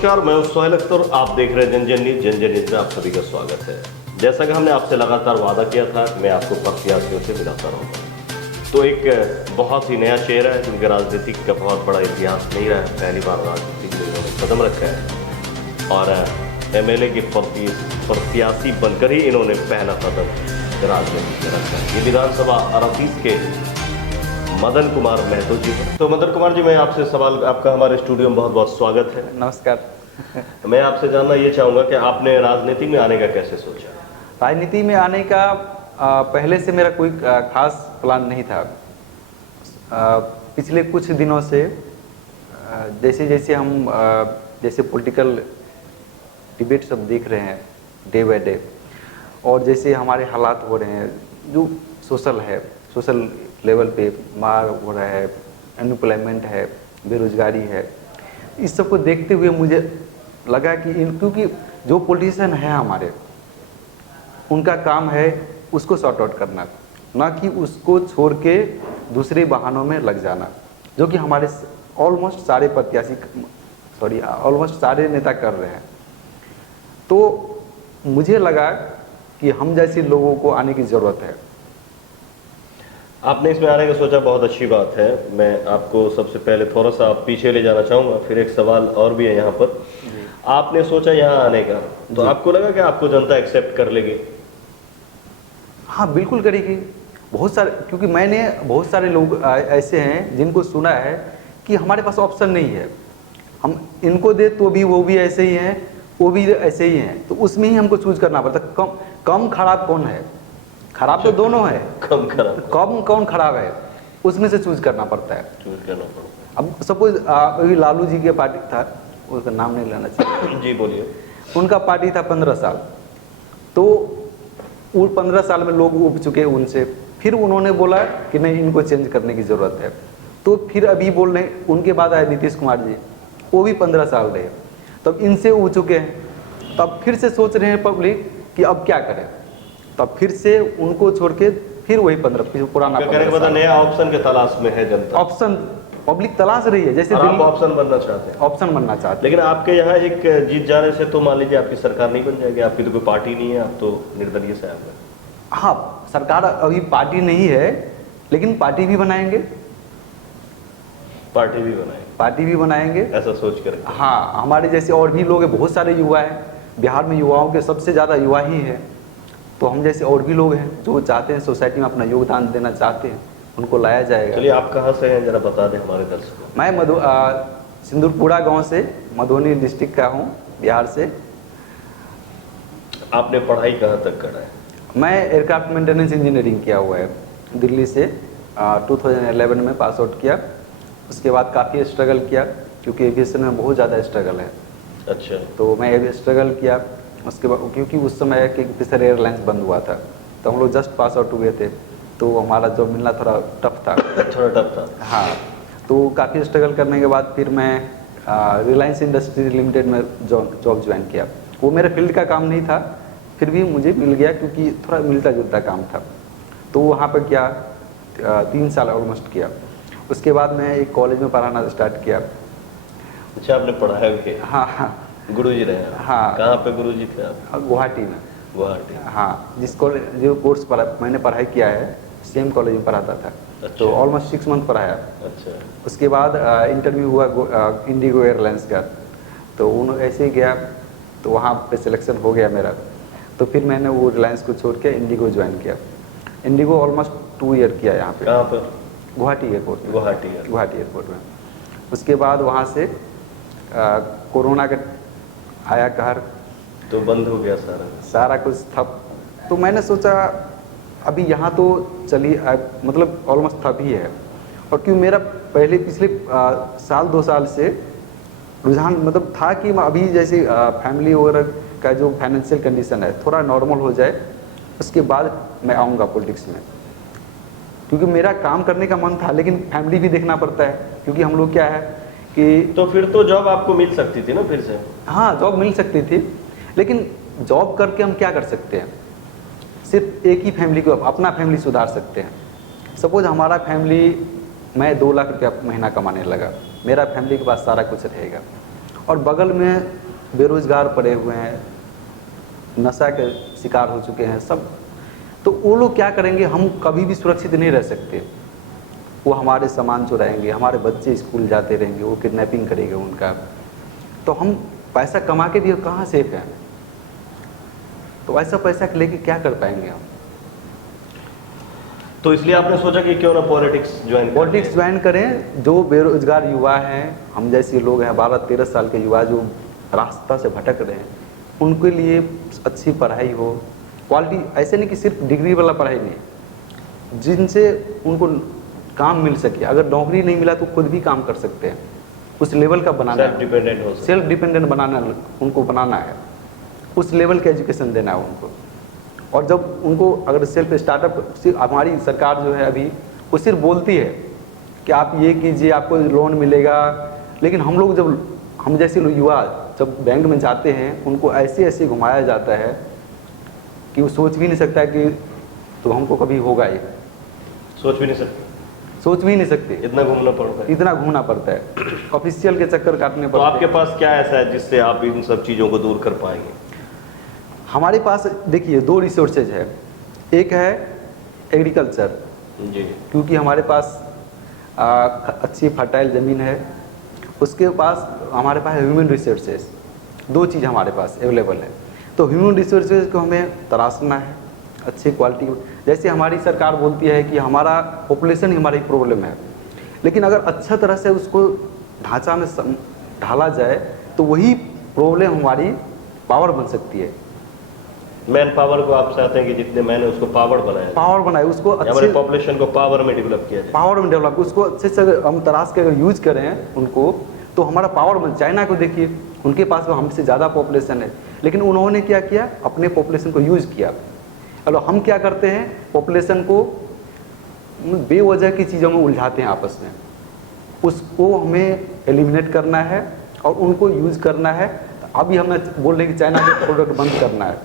नमस्कार, मैं सोहेल अख्तर। आप देख रहे हैं जनजन न्यूज। जनजन न्यूज में आप सभी का स्वागत है। जैसा कि हमने आपसे लगातार वादा किया था, मैं आपको प्रत्याशियों से मिलाता रहूँगा। तो एक बहुत ही नया चेहरा है जिनका राजनीति का बहुत बड़ा इतिहास नहीं रहा है, पहली बार राजनीति में इन्होंने कदम रखा है और एमएलए के प्रत्याशी बनकर ही इन्होंने पहला कदम राजनीति में रखा है। ये विधानसभा 38 के मदन कुमार महतो जी। तो मदन कुमार जी, मैं आपसे सवाल, आपका हमारे स्टूडियो में बहुत बहुत स्वागत है। नमस्कार। मैं आपसे जानना ये चाहूँगा कि आपने राजनीति में आने का कैसे सोचा? राजनीति में आने का पहले से मेरा कोई खास प्लान नहीं था। पिछले कुछ दिनों से जैसे जैसे हम जैसे पॉलिटिकल डिबेट सब देख रहे हैं डे बाय डे, और जैसे हमारे हालात हो रहे हैं, जो सोशल लेवल पे मार हो रहा है, अनएम्प्लॉयमेंट है, बेरोजगारी है, इस सब को देखते हुए मुझे लगा कि क्योंकि जो पॉलिटिशियन है हमारे, उनका काम है उसको सॉर्ट आउट करना, ना कि उसको छोड़ के दूसरे बहानों में लग जाना, जो कि हमारे ऑलमोस्ट सारे नेता कर रहे हैं। तो मुझे लगा कि हम जैसे लोगों को आने की ज़रूरत है। आपने इसमें आने का सोचा, बहुत अच्छी बात है। मैं आपको सबसे पहले थोड़ा सा पीछे ले जाना चाहूँगा, फिर एक सवाल और भी है यहाँ पर। आपने सोचा यहाँ आने का, तो आपको लगा कि आपको जनता एक्सेप्ट कर लेगी? हाँ, बिल्कुल करेगी। बहुत सारे, क्योंकि मैंने बहुत सारे लोग ऐसे हैं जिनको सुना है कि हमारे पास ऑप्शन नहीं है, हम इनको दे तो भी वो भी ऐसे ही हैं, वो भी ऐसे ही हैं, तो उसमें ही हमको चूज करना पड़ता। कम खराब कौन है? खराब तो दोनों है, कम कौन खराब है, उसमें से चूज करना पड़ता है। अब सपोज अभी लालू जी के पार्टी था, उसका नाम नहीं लेना चाहिए जी बोलिए। उनका पार्टी था 15 साल, तो वो 15 साल में लोग उब चुके उनसे, फिर उन्होंने बोला कि नहीं, इनको चेंज करने की ज़रूरत है, तो फिर अभी बोल रहे, उनके बाद आए नीतीश कुमार जी, वो भी 15 साल रहे, तब इनसे उब चुके हैं, तब फिर से सोच रहे हैं पब्लिक कि अब क्या करें, तब फिर से उनको छोड़ के फिर वही 15 पुराना नया ऑप्शन के तलाश में है जनता। ऑप्शन पब्लिक तलाश रही है, जैसे आप ऑप्शन बनना चाहते हैं। ऑप्शन बनना चाहते हैं। लेकिन आपके यहाँ एक जीत जाने से तो मान लीजिए आपकी सरकार नहीं बन जाएगी, आपकी तो कोई पार्टी नहीं है, आप तो निर्दलीय से आए। हाँ, सरकार अभी पार्टी नहीं है, लेकिन पार्टी भी बनाएंगे, पार्टी भी बनाएंगे ऐसा सोच कर। हाँ, हमारे जैसे और भी लोग हैं, बहुत सारे युवा हैं बिहार में, युवाओं के सबसे ज़्यादा युवा ही है, तो हम जैसे और भी लोग हैं जो चाहते हैं सोसाइटी में अपना योगदान देना चाहते हैं, उनको लाया जाएगा। चलिए, आप कहाँ से हैं, जरा बता दें हमारे दर्शकों को। मैं सिंदूरपुरा गांव से, मधुबनी डिस्ट्रिक्ट का हूँ, बिहार से। आपने पढ़ाई कहाँ तक करा है? मैं एयरक्राफ्ट मेंटेनेंस इंजीनियरिंग किया हुआ है, दिल्ली से 2011 में पास आउट किया। उसके बाद काफ़ी स्ट्रगल किया, क्योंकि एविएशन में बहुत ज़्यादा स्ट्रगल है। अच्छा। तो मैं स्ट्रगल किया, उसके बाद क्योंकि उस समय किंगफिशर एयरलाइंस बंद हुआ था, तो हम लोग जस्ट पास आउट हुए थे, तो हमारा जॉब मिलना थोड़ा टफ था। हाँ, तो काफ़ी स्ट्रगल करने के बाद फिर मैं रिलायंस इंडस्ट्रीज लिमिटेड में जॉब ज्वाइन किया। वो मेरे फील्ड का काम नहीं था, फिर भी मुझे मिल गया क्योंकि थोड़ा मिलता जुलता काम था, तो वहाँ पर क्या 3 साल ऑलमोस्ट किया। उसके बाद मैं एक कॉलेज में पढ़ाना स्टार्ट किया। अच्छा, आपने पढ़ाया भी? हाँ, गुरुजी रहे? हाँ। कहाँ पे गुरुजी थे आप? गुवाहाटी में। हाँ, जो कोर्स मैंने पढ़ाई किया है, सेम कॉलेज में पढ़ाता था। अच्छा। तो ऑलमोस्ट 6 मंथ पढ़ाया। अच्छा। उसके बाद इंटरव्यू हुआ इंडिगो एयरलाइंस का, तो उन्होंने ऐसे ही गया, तो वहाँ पे सिलेक्शन हो गया मेरा, तो फिर मैंने वो रिलायंस को छोड़ के इंडिगो ज्वाइन किया। इंडिगो ऑलमोस्ट 2 ईयर किया यहाँ पे। कहाँ पर? गुवाहाटी एयरपोर्ट में। गुवाहाटी एयरपोर्ट में। उसके बाद वहाँ से कोरोना का आया कहर, तो बंद हो गया सारा कुछ ठप। तो मैंने सोचा अभी यहाँ तो चलिए, मतलब ऑलमोस्ट ठप ही है, और क्यों मेरा पिछले साल 2 साल से रुझान मतलब था कि अभी जैसे फैमिली वगैरह का जो फाइनेंशियल कंडीशन है थोड़ा नॉर्मल हो जाए, उसके बाद मैं आऊँगा पॉलिटिक्स में, क्योंकि मेरा काम करने का मन था, लेकिन फैमिली भी देखना पड़ता है, क्योंकि हम लोग क्या है कि। तो फिर तो जॉब आपको मिल सकती थी ना फिर से? हाँ, जॉब मिल सकती थी, लेकिन जॉब करके हम क्या कर सकते हैं? सिर्फ एक ही फैमिली को, अपना फैमिली सुधार सकते हैं। सपोज हमारा फैमिली, मैं 2 लाख रुपया महीना कमाने लगा, मेरा फैमिली के पास सारा कुछ रहेगा, और बगल में बेरोजगार पड़े हुए हैं, नशा के शिकार हो चुके हैं सब। तो वो लोग क्या करेंगे, हम कभी भी सुरक्षित नहीं रह सकते। वो हमारे सामान चुराएंगे, हमारे बच्चे स्कूल जाते रहेंगे, वो किडनैपिंग करेंगे उनका। तो हम पैसा कमा के भी कहाँ सेफ हैं? तो ऐसा पैसा लेके क्या कर पाएंगे हम? तो इसलिए आपने सोचा कि क्यों ना पॉलिटिक्स ज्वाइन करें। जो बेरोजगार युवा हैं, हम जैसे लोग हैं 12-13 साल के युवा जो रास्ता से भटक रहे हैं, उनके लिए अच्छी पढ़ाई हो, क्वालिटी, ऐसे नहीं कि सिर्फ डिग्री वाला पढ़ाई नहीं, जिनसे उनको काम मिल सके। अगर नौकरी नहीं मिला तो खुद भी काम कर सकते हैं, उस लेवल का बनाना, सेल्फ डिपेंडेंट बनाना, उनको बनाना है, उस लेवल का एजुकेशन देना है उनको। और जब उनको अगर सेल्फ स्टार्टअप, हमारी सरकार जो है अभी वो सिर्फ बोलती है कि आप ये कीजिए आपको लोन मिलेगा, लेकिन हम लोग जब, हम जैसे लोग युवा जब बैंक में जाते हैं, उनको ऐसे ऐसे घुमाया जाता है कि वो सोच भी नहीं सकता कि तो हमको कभी होगा ये, सोच भी नहीं सकते, इतना घूमना पड़ता है, ऑफिशियल के चक्कर काटने पड़ते हैं। तो आपके पास क्या ऐसा है जिससे आप इन सब चीज़ों को दूर कर पाएंगे? हमारे पास देखिए 2 रिसोर्सेज है। एक है एग्रीकल्चर जी, क्योंकि हमारे पास अच्छी फर्टाइल ज़मीन है। उसके पास हमारे पास ह्यूमन रिसोर्सेज, 2 चीज़ हमारे पास अवेलेबल है। तो ह्यूमन रिसोर्सेज को हमें तराशना है अच्छी क्वालिटी। जैसे हमारी सरकार बोलती है कि हमारा पॉपुलेशन ही हमारी प्रॉब्लम है, लेकिन अगर अच्छा तरह से उसको ढांचा में ढाला जाए तो वही प्रॉब्लम हमारी पावर बन सकती है। मैन पावर को आप चाहते हैं कि जितने मैंने उसको पावर बनाए, उसको अच्छे पॉपुलेशन को पावर में डेवलप किया जाए, उसको अच्छे से अगर हम तराश के अगर यूज करें उनको, तो हमारा पावर बन। चाइना को देखिए, उनके पास तो हमसे ज़्यादा पॉपुलेशन है, लेकिन उन्होंने क्या किया, अपने पॉपुलेशन को यूज किया। और हम क्या करते हैं, पॉपुलेशन को बेवजह की चीज़ों में उलझाते हैं आपस में। उसको हमें एलिमिनेट करना है और उनको यूज करना है। अभी हमें बोल रहे हैं कि चाइना के प्रोडक्ट बंद करना है,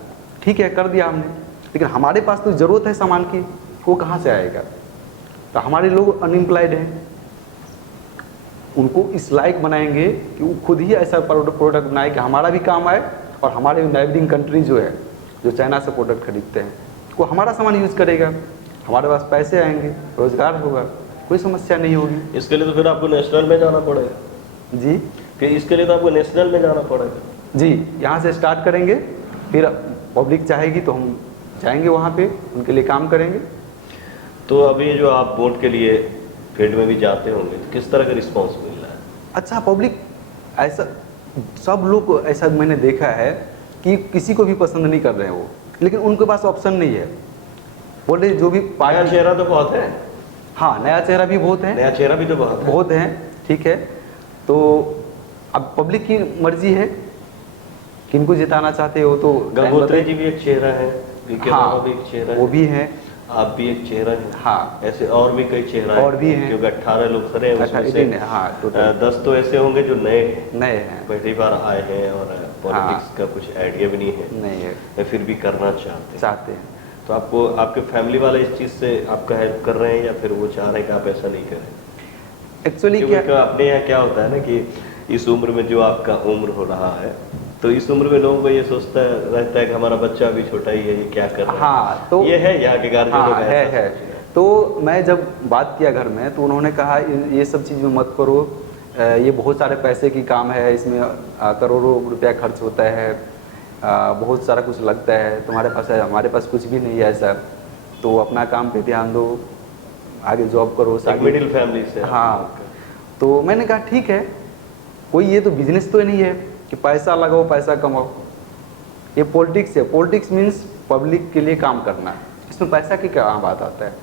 ठीक है कर दिया हमने, लेकिन हमारे पास तो ज़रूरत है सामान की, वो कहाँ से आएगा? तो हमारे लोग अनएम्प्लॉयड हैं, उनको इस लायक बनाएंगे कि वो खुद ही ऐसा प्रोडक्ट बनाए कि हमारा भी काम आए, और हमारे नेबरिंग कंट्री जो है, जो चाइना से प्रोडक्ट खरीदते हैं, वो हमारा सामान यूज़ करेगा, हमारे पास पैसे आएंगे, रोजगार होगा, कोई समस्या नहीं होगी। इसके लिए तो फिर आपको नेशनल में जाना पड़ेगा जी, कि इसके लिए तो आपको नेशनल में जाना पड़ेगा जी। यहाँ से स्टार्ट करेंगे, फिर पब्लिक चाहेगी तो हम जाएंगे वहाँ पे, उनके लिए काम करेंगे। तो अभी जो आप वोट के लिए फील्ड में भी जाते होंगे, तो किस तरह का रिस्पॉन्स मिल रहा है? अच्छा, पब्लिक ऐसा, सब लोग ऐसा मैंने देखा है कि किसी को भी पसंद नहीं कर रहे हैं वो, लेकिन उनके पास ऑप्शन नहीं है। बोले जो भी नया चेहरा तो बहुत है। हाँ, नया चेहरा भी बहुत है, नया चेहरा भी तो बहुत है, ठीक है। तो अब पब्लिक की मर्जी है, किनको जिताना चाहते हो। तो गंगोत्री जी भी एक चेहरा है, हाँ, भी एक चेहरा है, वो भी है, आप भी एक चेहरा है। हाँ, ऐसे और भी कई चेहरा और भी हैं, क्योंकि 18 लोग खड़े हैं, उसमें से हाँ, 10 तो ऐसे होंगे जो नए हैं, पहली बार आए हैं और पॉलिटिक्स का कुछ आइडिया भी नहीं है, फिर भी करना चाहते हैं। तो आपको आपके फैमिली वाले इस चीज़ से आपका हेल्प कर रहे हैं, या फिर वो चाह रहे हैं कि आप ऐसा नहीं करें? एक्चुअली क्या अपने यहाँ क्या होता है ना कि इस उम्र में जो आपका उम्र हो रहा है, तो इस उम्र में लोगों को ये सोचता रहता है कि हमारा बच्चा अभी छोटा ही है, ये क्या कर रहा है। हाँ, तो ये है यहाँ के गार्जियनों का है। तो मैं जब बात किया घर में, तो उन्होंने कहा ये सब चीज़ में मत करो, ये बहुत सारे पैसे की काम है, इसमें करोड़ों रुपया खर्च होता है, बहुत सारा कुछ लगता है, तुम्हारे पास है, हमारे पास कुछ भी नहीं है ऐसा, तो अपना काम पे ध्यान दो, आगे जॉब करो। मिडिल फैमिली से। हाँ, तो मैंने कहा ठीक है, कोई ये तो बिजनेस तो नहीं है कि पैसा लगाओ पैसा कमाओ, ये पॉलिटिक्स है। पॉलिटिक्स मीन्स पब्लिक के लिए काम करना, इसमें पैसा की क्या बात आता है?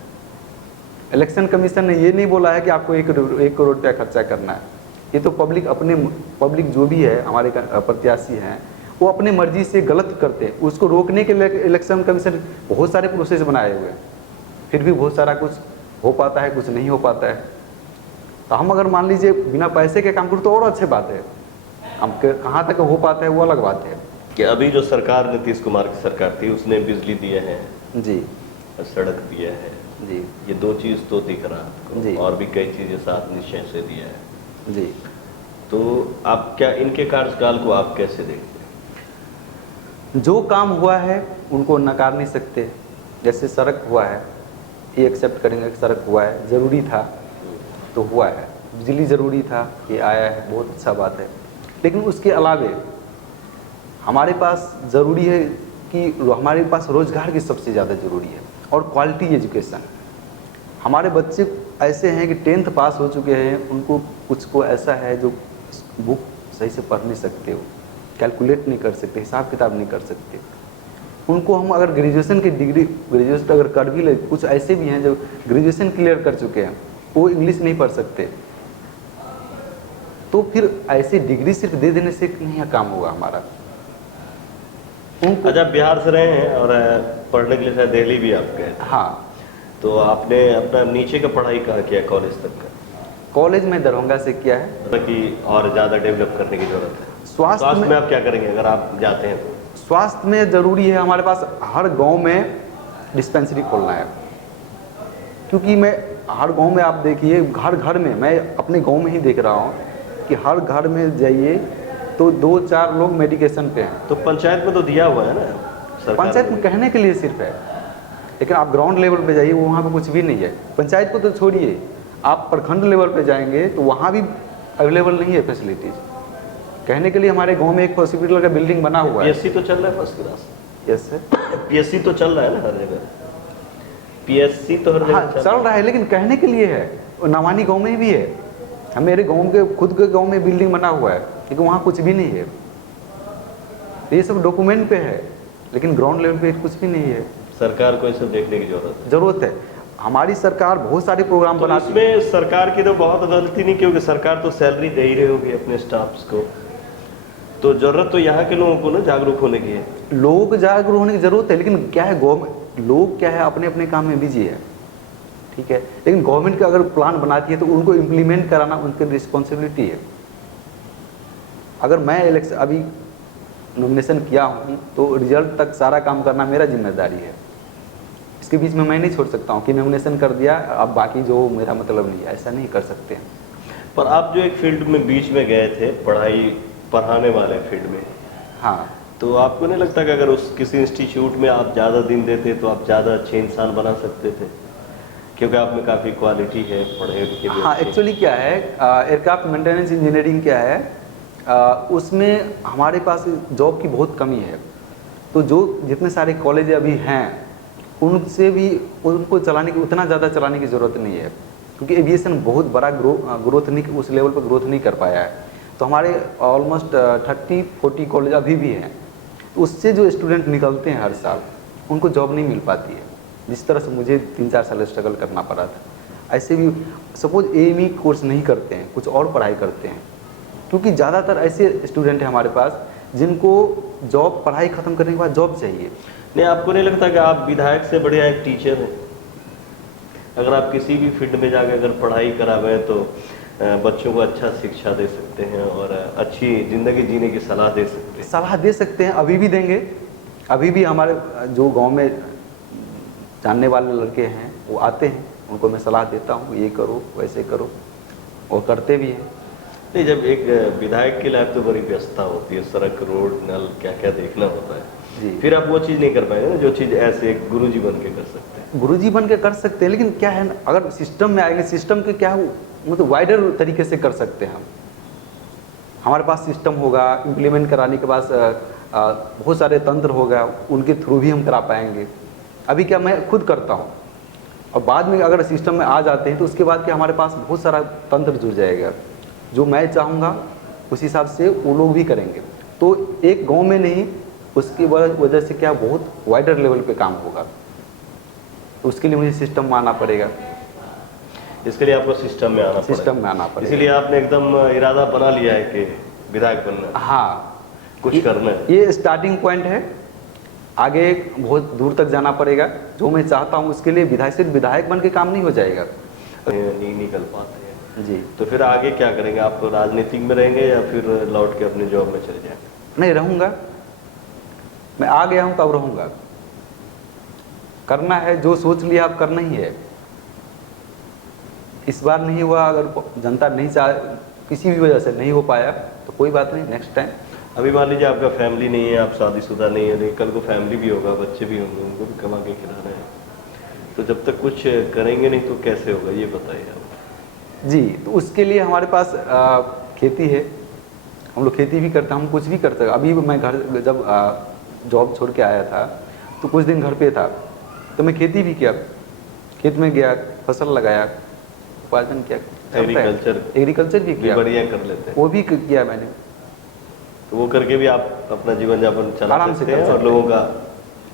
इलेक्शन कमीशन ने ये नहीं बोला है कि आपको 1 करोड़ रुपया खर्चा करना है। ये तो पब्लिक जो भी है, हमारे प्रत्याशी हैं, वो अपने मर्जी से गलत करते हैं, उसको रोकने के लिए इलेक्शन कमीशन बहुत सारे प्रोसेस बनाए हुए हैं, फिर भी बहुत सारा कुछ हो पाता है, कुछ नहीं हो पाता है। तो हम अगर मान लीजिए बिना पैसे के काम करें तो और अच्छी बात है, हम कहाँ तक हो पाता है वो अलग बात है। कि अभी जो सरकार नीतीश कुमार की सरकार थी, उसने बिजली दिए हैं जी, सड़क दिया है जी, ये 2 चीज़ तो दिख रहा है, और भी कई चीज़ें साथ निश्चय से दिया है जी। तो आप क्या इनके कार्यकाल को आप कैसे देखते हैं? जो काम हुआ है उनको नकार नहीं सकते। जैसे सड़क हुआ है, ये एक्सेप्ट करेंगे कि सड़क हुआ है, ज़रूरी था तो हुआ है। बिजली ज़रूरी था, ये आया है, बहुत अच्छा बात है। लेकिन उसके अलावे हमारे पास ज़रूरी है कि हमारे पास रोज़गार की सबसे ज़्यादा ज़रूरी है, और क्वालिटी एजुकेशन। हमारे बच्चे ऐसे हैं कि 10th पास हो चुके हैं, उनको कुछ को ऐसा है जो बुक सही से पढ़ नहीं सकते, हो कैलकुलेट नहीं कर सकते, हिसाब किताब नहीं कर सकते। उनको हम अगर ग्रेजुएशन की डिग्री, ग्रेजुएशन अगर कर भी ले, कुछ ऐसे भी हैं जो ग्रेजुएशन क्लियर कर चुके हैं, वो इंग्लिश नहीं पढ़ सकते। तो फिर ऐसी डिग्री सिर्फ दे देने से नहीं काम होगा हमारा। अच्छा, बिहार से रहे हैं और पढ़ने के लिए शायद दिल्ली भी आप गए। हाँ, तो आपने अपना नीचे का पढ़ाई कहाँ किया, कॉलेज तक का? कॉलेज में दरभंगा से किया है। मतलब कि और ज़्यादा डेवलप करने की जरूरत है। स्वास्थ्य में आप क्या करेंगे अगर आप जाते हैं तो? स्वास्थ्य में ज़रूरी है, हमारे पास हर गांव में डिस्पेंसरी खोलना है। क्योंकि मैं हर गांव में, आप देखिए घर घर में, मैं अपने गांव में ही देख रहा हूँ कि हर घर में जाइए तो 2-4 लोग मेडिकेशन पे हैं। तो पंचायत में तो दिया हुआ है ना सरकार पंचायत में कहने के लिए सिर्फ है, लेकिन आप ग्राउंड लेवल पे जाइए, वहाँ पे कुछ भी नहीं है। पंचायत को तो छोड़िए, आप प्रखंड लेवल पे जाएंगे तो वहाँ भी अवेलेबल नहीं है फैसिलिटीज़। कहने के लिए हमारे गांव में एक हॉस्पिटल का बिल्डिंग बना हुआ है। पीएससी तो चल रहा है first class. Yes sir, PSC तो चल रहा है ना हर जगह, पीएससी तो हर हाँ जगह चल रहा है, लेकिन कहने के लिए है। और नवानी गांव में भी है, हम मेरे गांव के खुद के गांव में बिल्डिंग बना हुआ है, लेकिन वहाँ कुछ भी नहीं है। ये सब डॉक्यूमेंट पे है, लेकिन ग्राउंड लेवल पे कुछ भी नहीं है। सरकार को ये सब देखने की जरूरत है। हमारी सरकार बहुत सारे प्रोग्राम तो बनाती है। इसमें सरकार की तो बहुत गलती नहीं, क्योंकि सरकार तो सैलरी दे ही रही होगी अपने स्टाफ्स को। तो जरूरत तो यहाँ के लोगों को ना जागरूक होने की है। लोगों को जागरूक होने की जरूरत है, लेकिन क्या है, गवर्नमेंट, लोग क्या है, अपने अपने काम में बिजी है, ठीक है। लेकिन गवर्नमेंट का अगर प्लान बनाती है तो उनको इम्प्लीमेंट कराना उनकी रिस्पॉन्सिबिलिटी है। अगर मैं इलेक्शन अभी नॉमिनेशन किया हूँ तो रिजल्ट तक सारा काम करना मेरा जिम्मेदारी है। इसके बीच में मैं नहीं छोड़ सकता हूँ कि नॉमिनेशन कर दिया, अब बाकी जो मेरा मतलब नहीं है, ऐसा नहीं कर सकते हैं। पर आप जो एक फील्ड में बीच में गए थे, पढ़ाने वाले फील्ड में, हाँ, तो आपको नहीं लगता कि अगर उस किसी इंस्टीट्यूट में आप ज़्यादा दिन देते तो आप ज़्यादा अच्छे इंसान बना सकते थे? क्योंकि आप में काफ़ी क्वालिटी है, पढ़े लिखे भी। हाँ, एक्चुअली क्या है, एयरक्राफ्ट मेंटेनेंस इंजीनियरिंग क्या है, उसमें हमारे पास जॉब की बहुत कमी है। तो जो जितने सारे कॉलेज अभी हैं उनसे भी उनको चलाने की, उतना ज़्यादा चलाने की ज़रूरत नहीं है, क्योंकि एविएशन बहुत बड़ा ग्रोथ नहीं, उस लेवल पर ग्रोथ नहीं कर पाया है। तो हमारे ऑलमोस्ट 30-40 कॉलेज अभी भी हैं। तो उससे जो स्टूडेंट निकलते हैं हर साल, उनको जॉब नहीं मिल पाती है। जिस तरह से मुझे 3-4 साल स्ट्रगल करना पड़ा था, ऐसे भी सपोज AME कोर्स नहीं करते हैं, कुछ और पढ़ाई करते हैं, क्योंकि ज़्यादातर ऐसे स्टूडेंट हैं हमारे पास जिनको जॉब, पढ़ाई ख़त्म करने के बाद जॉब चाहिए। नहीं, आपको नहीं लगता कि आप विधायक से बढ़िया एक टीचर हैं? अगर आप किसी भी फील्ड में जाकर अगर पढ़ाई करावें तो बच्चों को अच्छा शिक्षा दे सकते हैं और अच्छी ज़िंदगी जीने की सलाह दे सकते हैं। सलाह दे सकते हैं, अभी भी देंगे। अभी भी हमारे जो गांव में जानने वाले लड़के हैं वो आते हैं, उनको मैं सलाह देता हूँ, ये करो, वैसे करो, और करते भी हैं। नहीं, जब एक विधायक की लाइफ तो बड़ी व्यस्तता होती है, सड़क, रोड, नल, क्या क्या देखना होता है जी। फिर आप वो चीज़ नहीं कर पाएंगे ना जो चीज़ ऐसे एक गुरुजी बन के कर सकते हैं। गुरुजी बन के कर सकते हैं, लेकिन क्या है ना, अगर सिस्टम में आएंगे, सिस्टम के क्या हो, मतलब वाइडर तरीके से कर सकते हैं हम। हमारे पास सिस्टम होगा, इम्प्लीमेंट कराने के बाद बहुत सारे तंत्र होगा, उनके थ्रू भी हम करा पाएंगे। अभी क्या मैं खुद करता हूँ, और बाद में अगर सिस्टम में आ जाते हैं तो उसके बाद क्या हमारे पास बहुत सारा तंत्र जुड़ जाएगा। जो मैं चाहूँगा उस हिसाब से वो लोग भी करेंगे। तो एक गांव में नहीं, उसकी वजह से क्या बहुत वाइडर लेवल पे काम होगा। तो उसके लिए मुझे सिस्टम में आना पड़ेगा। इसके लिए आपको सिस्टम में आना पड़ेगा। सिस्टम में आना पड़ेगा। इसीलिए आपने एकदम इरादा बना लिया है कि विधायक बनना है। हाँ, कुछ करना है। ये स्टार्टिंग पॉइंट है, आगे बहुत दूर तक जाना पड़ेगा। जो मैं चाहता हूँ उसके लिए विधायक बन के काम नहीं हो जाएगा। नहीं निकल पाते हैं जी। तो फिर आगे क्या करेंगे? आप राजनीतिक में रहेंगे या फिर लौट के अपने जॉब में चले जाएंगे? नहीं, रहूँगा। मैं आ गया हूँ तो अब रहूँगा। करना है, जो सोच लिया आप करना ही है। इस बार नहीं हुआ, अगर जनता नहीं किसी भी वजह से नहीं हो पाया तो कोई बात नहीं, नेक्स्ट टाइम। अभी मान लीजिए आपका फैमिली नहीं है, आप शादीशुदा नहीं है, लेकिन कल को फैमिली भी होगा, बच्चे भी होंगे, उनको भी कमा के खिलाना है, तो जब तक कुछ करेंगे नहीं तो कैसे होगा, ये बताइए आप। जी, तो उसके लिए हमारे पास खेती है, हम लोग खेती भी करते हैं, हम कुछ भी करते हैं। अभी मैं घर जब जॉब छोड़ के आया था तो कुछ दिन घर पे था, तो मैं खेती भी किया, खेत में गया, फसल लगाया, उपार्जन किया, एग्रीकल्चर भी किया, बढ़िया कर लेते हैं, वो भी किया मैंने। तो वो करके भी आप अपना जीवन यापन चला आराम से सकते कर हैं और सकते लोगों का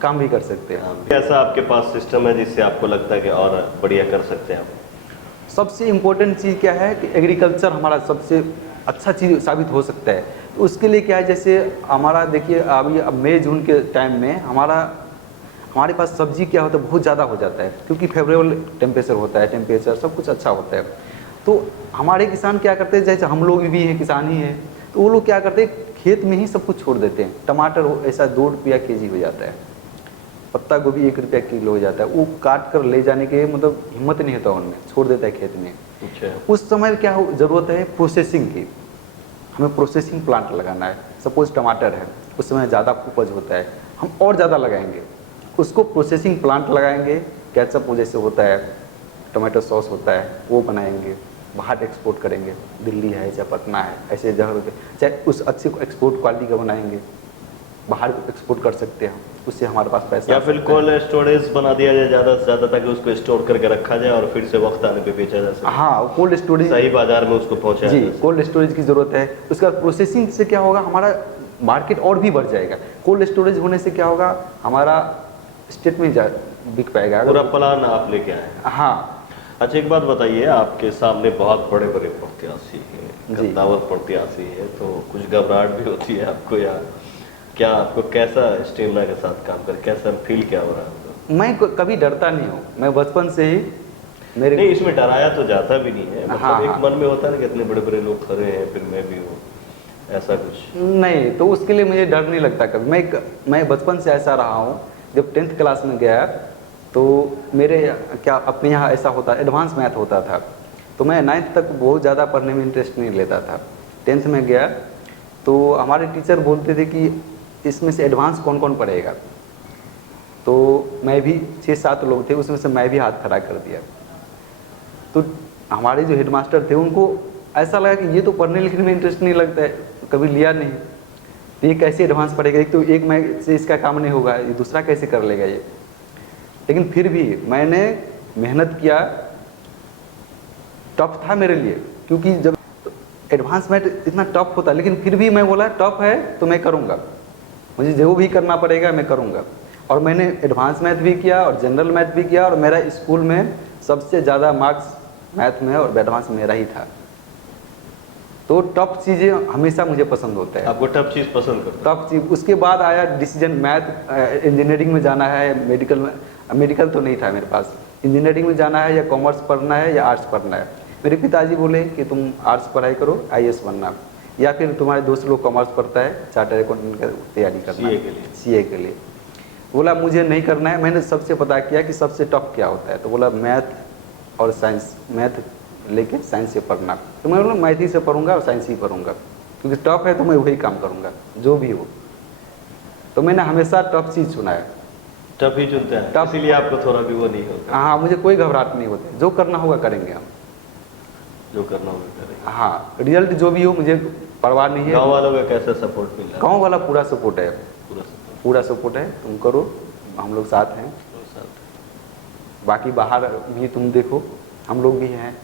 काम भी कर सकते हैं। ऐसा आपके पास सिस्टम है जिससे आपको लगता है कि और बढ़िया कर सकते हैं आप। सबसे इम्पोर्टेंट चीज़ क्या है कि एग्रीकल्चर हमारा सबसे अच्छा चीज़ साबित हो सकता है। तो उसके लिए क्या है, जैसे हमारा देखिए अभी मई जून के टाइम में हमारे पास सब्जी क्या होता है, बहुत ज़्यादा हो जाता है, क्योंकि फेवरेबल टेम्परेचर होता है, टेम्परेचर सब कुछ अच्छा होता है। तो हमारे किसान क्या करते हैं, जैसे हम लोग भी हैं, किसान ही हैं, तो वो लोग क्या करते हैं, खेत में ही सब कुछ छोड़ देते हैं। टमाटर ऐसा 2 रुपया केजी हो जाता है, पत्ता गोभी 1 रुपया किलो हो जाता है, वो काट कर ले जाने के मतलब हिम्मत नहीं होता उनमें, छोड़ देता है खेत में। अच्छा, उस समय क्या ज़रूरत है, प्रोसेसिंग की, हमें प्रोसेसिंग प्लांट लगाना है। सपोज टमाटर है, उस समय ज़्यादा उपज होता है, हम और ज़्यादा लगाएंगे, उसको प्रोसेसिंग प्लांट लगाएंगे। केचप जैसे होता है, टमाटो सॉस होता है, वो बनाएंगे, बाहर एक्सपोर्ट करेंगे, दिल्ली है चाहे पटना है, ऐसे जगह पे, चाहे उस अच्छी एक्सपोर्ट क्वालिटी का बनाएंगे, बाहर एक्सपोर्ट कर सकते हैं, उससे हमारे पास पैसा। या फिर कोल्ड स्टोरेज बना दिया जाए ज़्यादा से ज़्यादा, ताकि उसको स्टोर करके रखा जाए और फिर से वक्त आने पे बेचा जा सके। हाँ, कोल्ड स्टोरेज, सही बाजार में उसको पहुँचाया जी, जा सके। कोल्ड स्टोरेज की ज़रूरत है। उसके बाद प्रोसेसिंग से क्या होगा, हमारा मार्केट और भी बढ़ जाएगा। कोल्ड स्टोरेज होने से क्या होगा, हमारा स्टेट में बिक पाएगा। पूरा प्लान आप लेके आए हैं। हाँ। अच्छा, एक बात बताइए, आपके सामने बहुत बड़े बड़े प्रत्याशी हैं, कद्दावर प्रत्याशी है, तो कुछ घबराहट भी होती है आपको, या क्या आपको कैसा स्टेमिना के साथ काम कर, कैसा फील क्या हो रहा है आपको? मैं कभी डरता नहीं हूँ, मैं बचपन से ही मेरे नहीं, इसमें डराया तो जाता भी नहीं है, मतलब हाँ, एक हाँ। मन में होता है ना कि इतने बड़े बड़े लोग खड़े हैं, फिर मैं भी हूँ, ऐसा कुछ नहीं, तो उसके लिए मुझे डर नहीं लगता कभी। मैं बचपन से ऐसा रहा हूँ। जब 10th क्लास में गया तो मेरे क्या अपने यहाँ ऐसा होता, एडवांस मैथ होता था, तो मैं 9th तक बहुत ज़्यादा पढ़ने में इंटरेस्ट नहीं लेता था। 10th में गया तो हमारे टीचर बोलते थे कि इसमें से एडवांस कौन कौन पढ़ेगा, तो मैं भी 6-7 लोग थे, उसमें से मैं भी हाथ खड़ा कर दिया। तो हमारे जो हेडमास्टर थे उनको ऐसा लगा कि ये तो पढ़ने लिखने में इंटरेस्ट नहीं लगता है, कभी लिया नहीं, तो ये कैसे एडवांस पढ़ेगा, एक तो एक मैं से इसका काम नहीं होगा, ये दूसरा कैसे कर लेगा ये। लेकिन फिर भी मैंने मेहनत किया, टफ था मेरे लिए, क्योंकि जब एडवांस मैथ इतना टफ होता, लेकिन फिर भी मैं बोला टफ है तो मैं करूँगा, मुझे जो भी करना पड़ेगा मैं करूँगा। और मैंने एडवांस मैथ भी किया और जनरल मैथ भी किया, और मेरा स्कूल में सबसे ज़्यादा मार्क्स मैथ में और एडवांस मेरा ही था। तो टफ चीज़ें हमेशा मुझे पसंद होता है। आपको टफ चीज़ पसंद करता है? टफ चीज़। उसके बाद आया डिसीजन, मैथ इंजीनियरिंग में जाना है, मेडिकल तो नहीं था मेरे पास, इंजीनियरिंग में जाना है या कॉमर्स पढ़ना है या आर्ट्स पढ़ना है। मेरे पिताजी बोले कि तुम आर्ट्स पढ़ाई करो, IAS बनना, या फिर तुम्हारे दोस्त लोग कॉमर्स पढ़ता है, चार्टर्ड अकाउंटेंट की तैयारी करना, CA के लिए। बोला मुझे नहीं करना है। मैंने सबसे पता किया कि सबसे टफ क्या होता है, तो बोला मैथ और साइंस, मैथ लेके साइंस से पढ़ना। तो मैं बोला मैथ ही से पढ़ूंगा और साइंस ही पढ़ूंगा, क्योंकि टफ है तो मैं वही काम करूंगा जो भी हो। तो मैंने हमेशा टफ चीज़ चुना है। टफ ही चुनते हैं, टफ। इसीलिए आपको थोड़ा भी वो नहीं होता। हाँ, मुझे कोई घबराहट नहीं होती, जो करना होगा करेंगे हम, जो करना होगा करेंगे। हाँ, रिजल्ट जो भी हो मुझे परवाह नहीं है। गाँव वालों का कैसा सपोर्ट मिल रहा है? गाँव वाला पूरा सपोर्ट है, पूरा support। पूरा सपोर्ट है, तुम करो, हम लोग साथ हैं। बाकी बाहर भी तुम देखो, हम लोग भी हैं,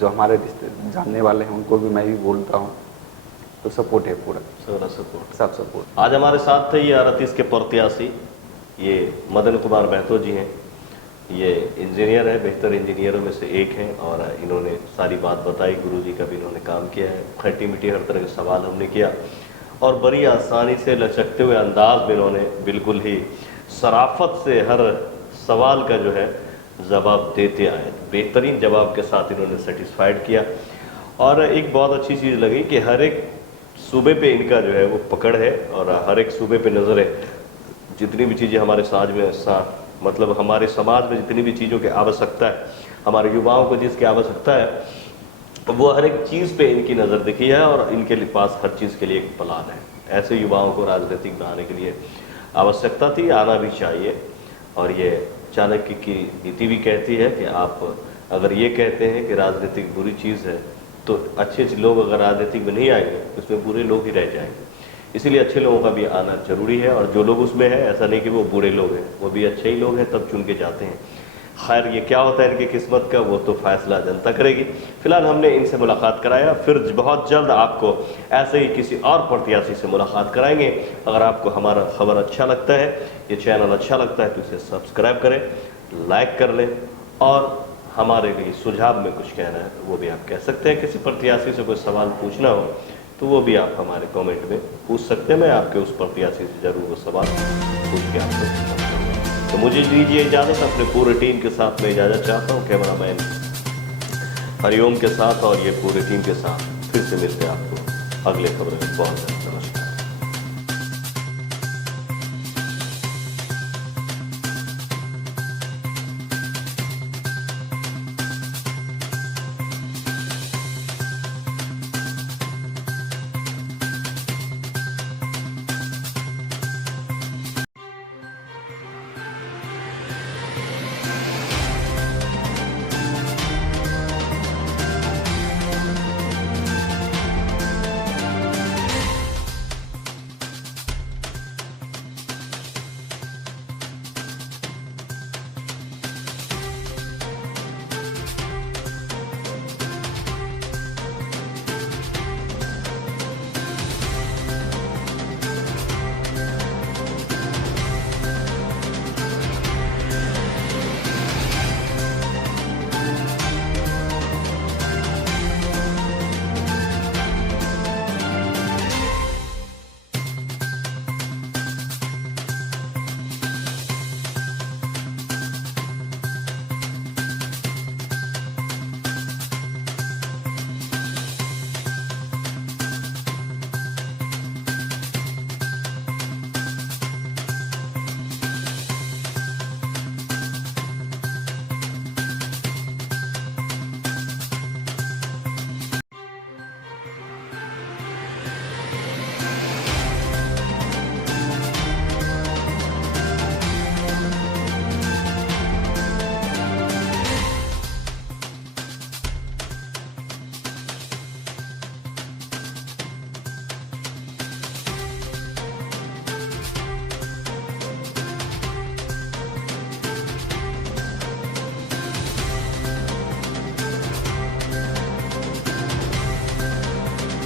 जो हमारे रिश्ते जानने वाले हैं उनको भी मैं भी बोलता हूँ, तो सपोर्ट है पूरा, सारा सपोर्ट। सब सपोर्ट। आज हमारे साथ थे ये 38 के प्रत्याशी, ये मदन कुमार महतो जी हैं। ये इंजीनियर है, बेहतर इंजीनियरों में से एक हैं, और इन्होंने सारी बात बताई, गुरुजी का भी इन्होंने काम किया है, खट्टी मीठी हर तरह के सवाल हमने किया, और बड़ी आसानी से लचकते हुए अंदाज में इन्होंने बिल्कुल ही शराफत से हर सवाल का जो है जवाब देते आए। बेहतरीन जवाब के साथ इन्होंने सेटिस्फाइड किया। और एक बहुत अच्छी चीज़ लगी कि हर एक सूबे पे इनका जो है वो पकड़ है, और हर एक सूबे पे नज़र है। जितनी भी चीज़ें हमारे समाज में मतलब हमारे समाज में जितनी भी चीज़ों की आवश्यकता है, हमारे युवाओं को जिसकी आवश्यकता है, वो हर एक चीज़ पे इनकी नज़र दिखी है और इनके पास हर चीज़ के लिए एक प्लान है। ऐसे युवाओं को राजनीतिक बनाने के लिए आवश्यकता थी, आना भी चाहिए। और ये चाणक्य की नीति भी कहती है कि आप अगर ये कहते हैं कि राजनीतिक बुरी चीज़ है तो अच्छे लोग अगर राजनीतिक में नहीं आएंगे तो उसमें बुरे लोग ही रह जाएंगे। इसीलिए अच्छे लोगों का भी आना जरूरी है। और जो लोग उसमें हैं, ऐसा नहीं कि वो बुरे लोग हैं, वो भी अच्छे ही लोग हैं तब चुन के जाते हैं। खैर ये क्या होता है इनकी किस्मत का, वो तो फैसला जनता करेगी। फिलहाल हमने इनसे मुलाकात कराया, फिर बहुत जल्द आपको ऐसे ही किसी और प्रत्याशी से मुलाकात कराएंगे। अगर आपको हमारा खबर अच्छा लगता है, ये चैनल अच्छा लगता है तो इसे सब्सक्राइब करें, लाइक कर लें और हमारे लिए सुझाव में कुछ कहना है तो वो भी आप कह सकते हैं। किसी प्रत्याशी से कोई सवाल पूछना हो तो वो भी आप हमारे कमेंट में पूछ सकते हैं। मैं आपके उस प्रत्याशी से जरूर वो सवाल पूछ के आपको पूछूंगा। तो मुझे दीजिए इजाज़त, अपने पूरे टीम के साथ मैं इजाज़त चाहता हूँ, कैमरामैन हरिओम के साथ और ये पूरी टीम के साथ फिर से मिलते हैं आपको अगले खबर में। बहुत